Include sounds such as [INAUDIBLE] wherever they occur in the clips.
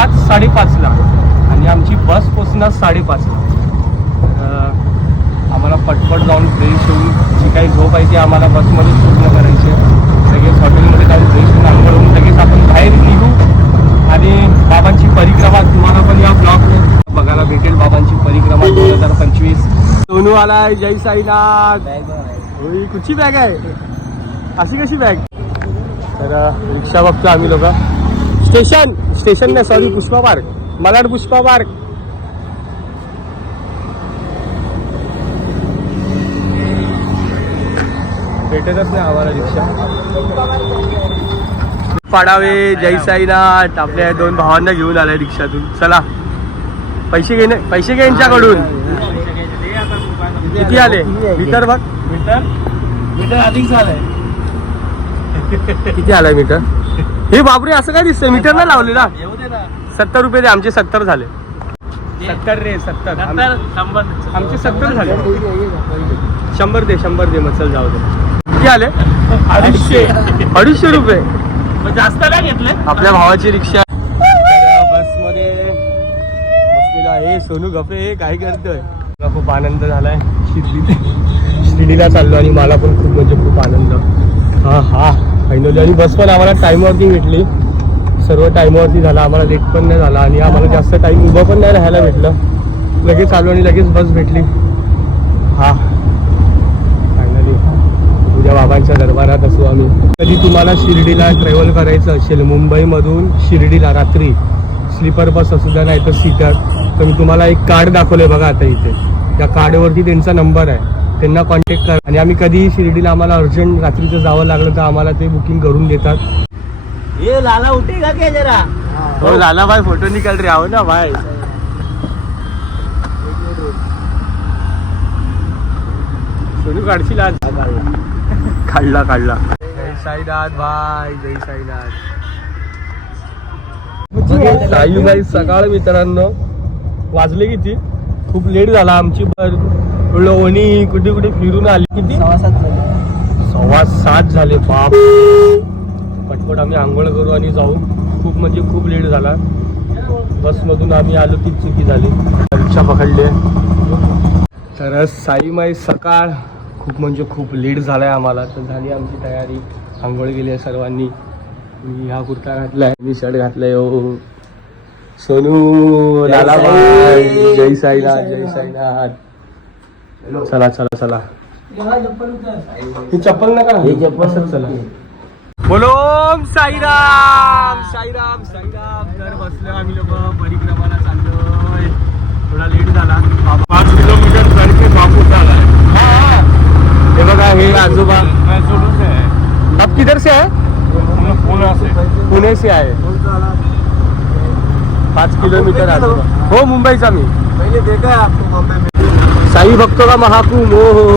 पाच साडेपाचला आणि आमची बस पोचणार साडेपाचला तर आम्हाला पटपट जाऊन फ्रेश होऊन जी काही झोप आहे ती आम्हाला बसमध्ये पूर्ण करायची आहे. लगेच हॉटेलमध्ये जाऊन फ्रेश होऊन आंघोळ होऊन लगेच आपण बाहेर निघू. आणि बाबांची परिक्रमा तुम्हाला पण या ब्लॉग बघायला भेटेल. बाबांची परिक्रमा दोन हजार पंचवीस. सोनू आलाय जय साईनाथ. कुठची बॅग आहे? अशी कशी बॅग तर रिक्षा बघतो आम्ही लोक स्टेशन स्टेशन नाही sorry Pushpa park. Malad Pushpa park. भेटतच नाही आम्हाला रिक्षा. पाडावे जय साईनाथ. आपल्या दोन भावांना घेऊन आलाय रिक्षातून. चला. पैसे घेणे पैसे घे यांच्याकडून. किती आले? मीटर बघ. मीटर? मीटर अधिक झालंय. किती आलाय मीटर? हे बापरे असं काय दिसतंय? मीटर नाही लावलेला येऊ दे ना. सत्तर रुपये दे आमचे सत्तर झाले. सत्तर रे सत्तर. नंतर शंभर. आमचे सत्तर झाले. शंभर दे शंभर दे मग चल जाऊ दे. किती आले? अडीचशे. अडीचशे रुपये. मग जास्त नाही घेतले? आपल्या भावाची रिक्षा. बसमध्ये. बसलेला आहे. सोनू गपे काय करतोय? मला खूप आनंद झालाय. शिर्डी शिर्डीला चाललो आणि मला पण खूप म्हणजे खूप आनंद. हा हा. फायनली आणि बस पण आम्हाला टाईमवरती भेटली. सर्व टाईमवरती झाला आम्हाला लेट पण नाही झाला आणि आम्हाला जास्त टाईम उभं पण नाही राहायला भेटलं. लगेच आलो आणि लगेच बस भेटली. हा. फायनली उद्या बाबांच्या दरबारात असू आम्ही. कधी तुम्हाला शिर्डीला ट्रॅव्हल करायचं असेल मुंबईमधून शिर्डीला रात्री स्लीपर बस असू द्या नाही तर सीटर तर मी तुम्हाला एक कार्ड दाखवलंय बघा आता इथे. त्या कार्डवरती त्यांचा नंबर आहे. त्यांना कॉन्टॅक्ट करा. आणि आम्ही कधीही शिर्डीला आम्हाला अर्जंट रात्रीचं जावं लागलं तर आम्हाला ते बुकिंग करून देतात. ये लाला उठेगा क्या जरा? हो झाला भाई फोटो निकाल रे आहो ना भाई. सोनू काढशील आज? काढला काढला. जय साईनाथ भाई जय साईनाथ. साई भाई सकाळ मित्रांनो. वाजले किती? खूप लेट झाला आमची बर लोणी कुठे कुठे फिरून आली किती? सव्वा सात झाले. बाप. पटपट आम्ही आंघोळ करू आणि जाऊ. खूप म्हणजे खूप लेट झाला. बसमधून आम्ही आलो तीच चुकी झाली. रिक्षा पकडली. तर साईमाई सकाळ. खूप म्हणजे खूप लेट झालाय आम्हाला. तर झाली आमची तयारी. आंघोळ गेली आहे सर्वांनी. मी हा कुर्ता घातलाय. मी शर्ट घातलाय हो. सोनू लालाबाई जय साईनाथ जय साईनाथ. चला चला चला. ही चप्पल नका हे चप्पल असंच चला. बोलो ओम साईराम साईराम साईराम. तर बसलो आम्ही लोक परिक्रमाला चाललोय. थोडा लेट झाला. पाच किलोमीटर तडके बापूस आलाय हा. हे. बघा हे आजोबा. मैं सोडून से है? अब किधर से. है पुणे से पुणे से आहे पाच किलोमीटर आजोबा. हो मुंबईचा मी. पहिले देखा आपको बॉम्बे में. साई भक्तो का महाकुंभ हो हो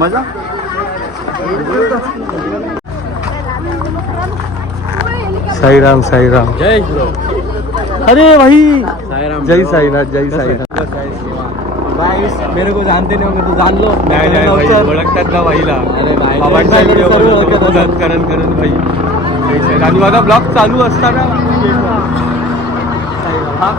माझा साईराम साईराम. जय अरे भाई! जय साईनाथ जय साईनाथ मेरे को जानते नहीं होंगे तो जान लो. नाही नाही भाई ओळखतात ना भाईला. अरे भाई बाबांचा व्हिडिओ करण करण भाई. जय साईनाथ. आणि माझा ब्लॉग चालू असताना. हा.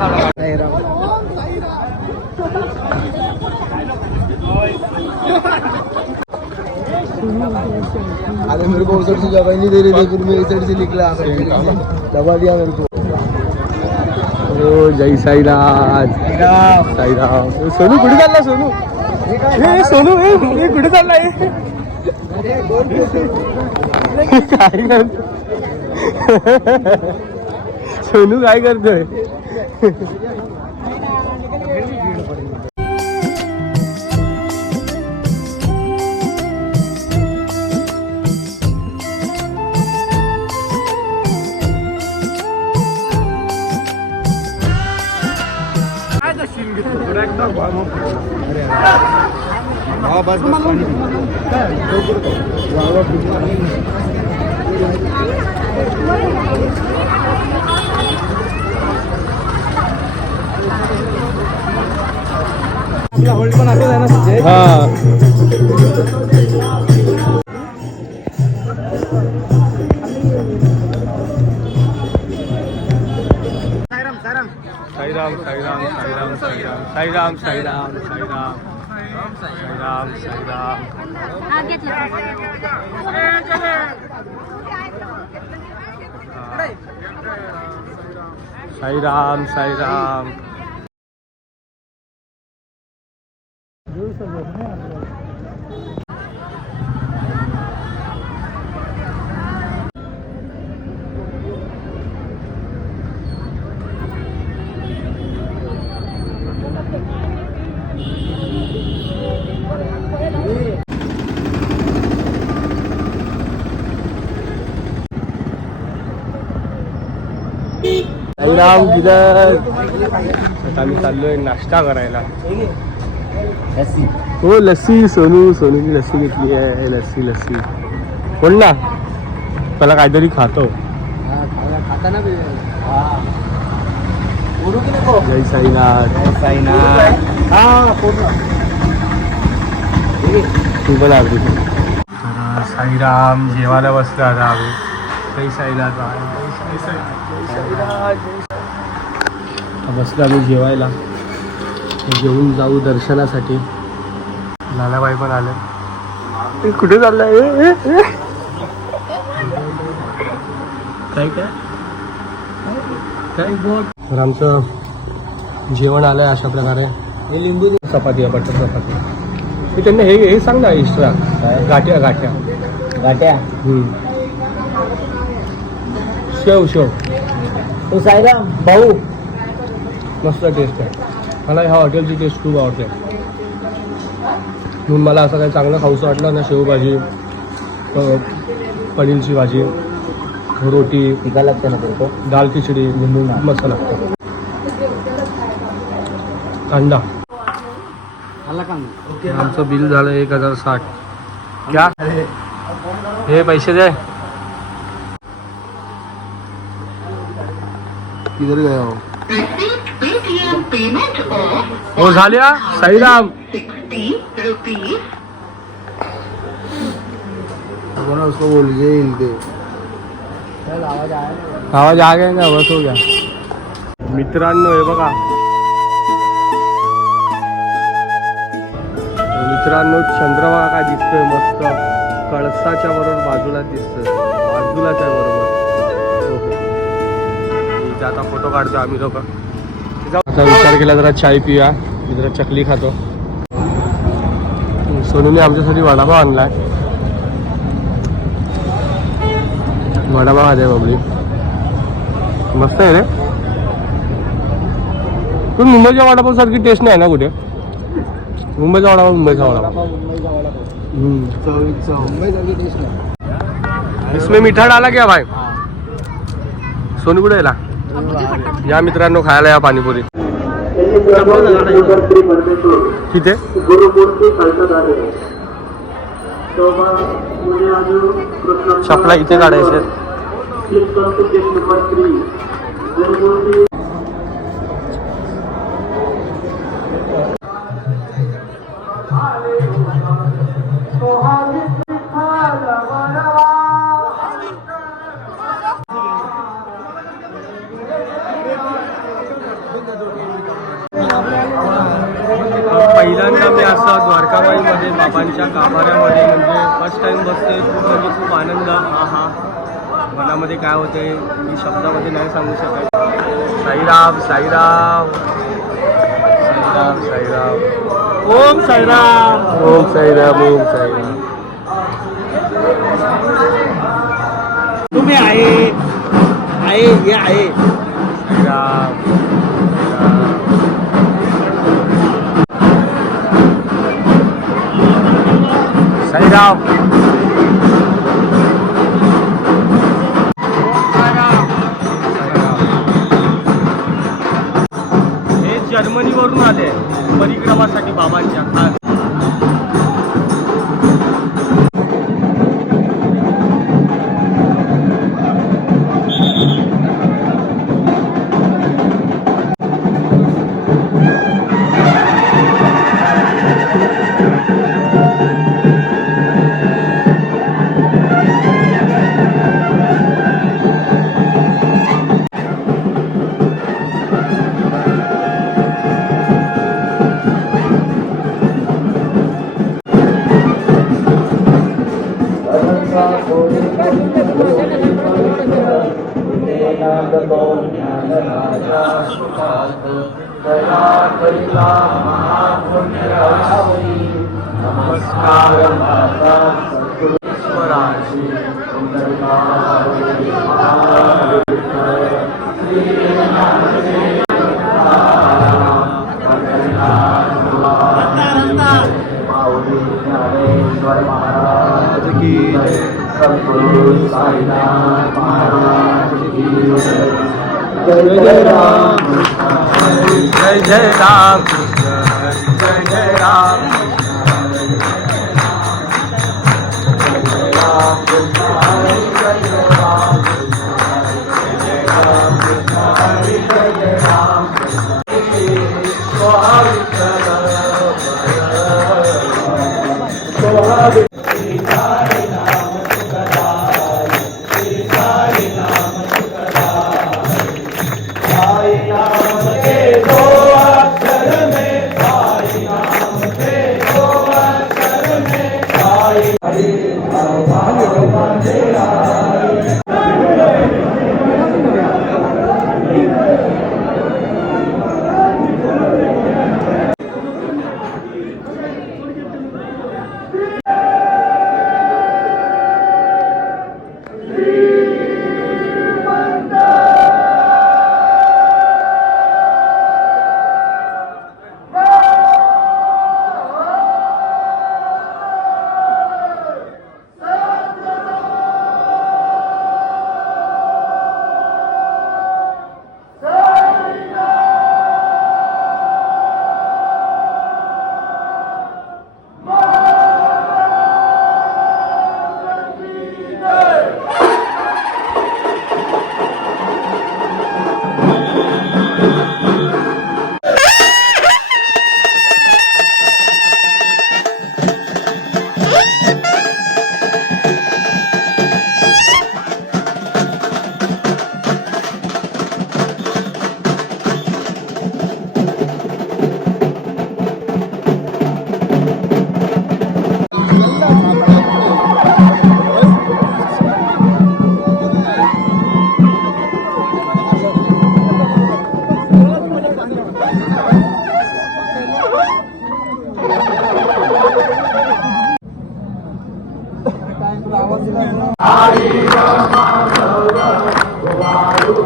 अरे मेरे को उधर से जगह नहीं दे रही थी फिर मैं इधर से निकला। दबा दिया मेरे को। हो जय साईनाथ साईराम। सोनू कुठे चालला सोनू? ए सोनू ए ए, कुठे चाललाय काय कर सोनू काय करतोय हाँ बस बस होल्ड पण असं आहे ना म्हणजे हा. साईराम साईराम साईराम साईराम साईराम साईराम साईराम साईराम साईराम हा घेतलं साईराम साईराम साईराम आम्ही चाललोय नाश्ता करायला. हो लस्सी सोनू सोनूची लस्सी घेतली आहे. लस्सी लस्सी. बोल ना? त्याला काहीतरी खातो. खाता ना भी उडू की नको? जय साईनाथ. साईनाथ. हा पूर्ण तू पण तर साईराम जेवायला बसलो आता आम्ही. जय साईनाथ. जय साईनाथ. जय साईनाथ. बसलो आम्ही जेवायला. जेवून जाऊ दर्शनासाठी. लालाबाई पण आले कुठे चाललाय. काय काय? काय तर आमचं जेवण आलंय अशा प्रकारे. हे लिंबू चपाती आहे बटर चपाती. हे त्यांना हे हे सांग ना एक्स्ट्रा गाठ्या. गाठ्या? हम्म. शेव शेव. तो साईराम भाऊ. मस्त टेस्ट आहे. मला ह्या हॉटेलची टेस्ट खूप आवडते. म्हणून मला असं काही चांगलं खाऊसं वाटलं ना शेवभाजी पनीरची भाजी रोटी टिका लागते ना तो दाल खिचडी. मस्त लागतं. कांदा. आमचं बिल झालं एक हजार साठ. क्या? हे पैसे दे. किधर गया हो? हो झाल्या साईराम उसको बोल हिलते आवाज आ गया ना बस हो गया. मित्रांनो हे बघा. मित्रांनो चंद्रमा काय दिसतोय मस्त. कळसाच्या बरोबर बाजूला दिसतोय. बाजूलाच आहे बरोबर. आता फोटो काढतो आम्ही लोक आता विचार केला जरा चाय पिऊया. मी जरा चकली खातो. सोनूने आमच्यासाठी वडापाव आणलाय. वडापाव आहे बबली. मस्त आहे रे. पण मुंबईच्या वडापाव सारखी टेस्ट नाही ना कुठे? मुंबईचा वडापाव मुंबईचा वडापाव. हम्म. इसमें मीठा डाला क्या भाई? सोनू कुठे या मित्रांनो खायला या पाणीपुरी किती? चपला इथे काढायचे. द्वारकाबाईमध्ये बाबांच्या गाभाऱ्यामध्ये म्हणजे फर्स्ट टाइम बसते खूप म्हणजे खूप आनंद. हा हा मनामध्ये काय होते मी शब्दामध्ये नाही सांगू शकत. साईराम साईराम. साईराम साईराम. ओम साईराम. ओम साईराम ओम साईराम. तुम्ही आहे. आहे हे आहे. साईराम. साईराम हे जर्मनीवरून आले परिक्रमासाठी बाबांच्या खास. जय जय राम जय जय राम कृष्ण जय जय राम।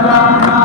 जय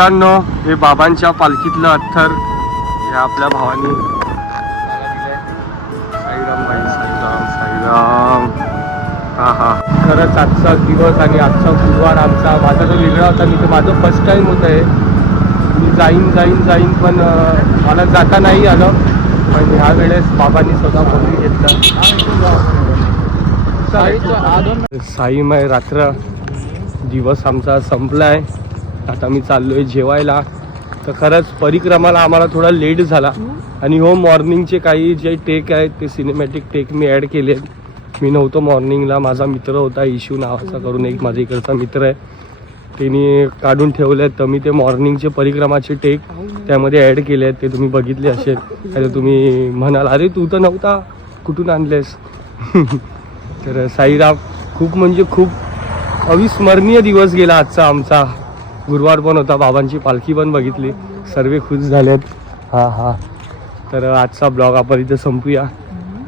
मित्रांनो हे बाबांच्या पालखीतलं अत्थर हे आपल्या भावानी साईराम भाई साईराम साईराम. हा हा. खरंच आजचा दिवस आणि आजचा गुरुवार आमचा माझा जो वेगळा होता मी तर माझं फर्स्ट टाईम होतं आहे. मी जाईन जाईन जाईन पण मला जाता नाही आलं. पण ह्या वेळेस बाबांनी स्वतः बोलून घेतलं. साईमय रात्र दिवस आमचा संपला आहे आता मी चाललो आहे जेवायला. तर खरंच परिक्रमाला आम्हाला थोडा लेट झाला. आणि हो मॉर्निंगचे काही जे टेक आहेत ते सिनेमॅटिक टेक मी ॲड केले मी नव्हतो मॉर्निंगला माझा मित्र होता इशू नावाचा करून एक माझ्या इकडचा मित्र आहे. त्यांनी काढून ठेवले आहेत. तर मी ते मॉर्निंगचे परिक्रमाचे टेक त्यामध्ये ॲड केले आहेत. ते तुम्ही बघितले असेल. तर तुम्ही म्हणाल अरे तू तर नव्हता. कुठून आणलेस? [LAUGHS] तर साईराम खूप म्हणजे खूप अविस्मरणीय दिवस गेला आजचा आमचा. गुरुवार पण होता बाबांची पालखी पण बघितली. सर्व खुश झालेत. हां हां. तर आजचा ब्लॉग आपण इथे संपूया.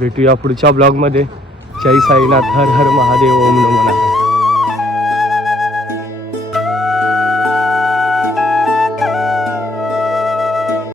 भेटूया पुढच्या ब्लॉगमध्ये. जय साईनाथ हर हर महादेव ओम नमो नाथ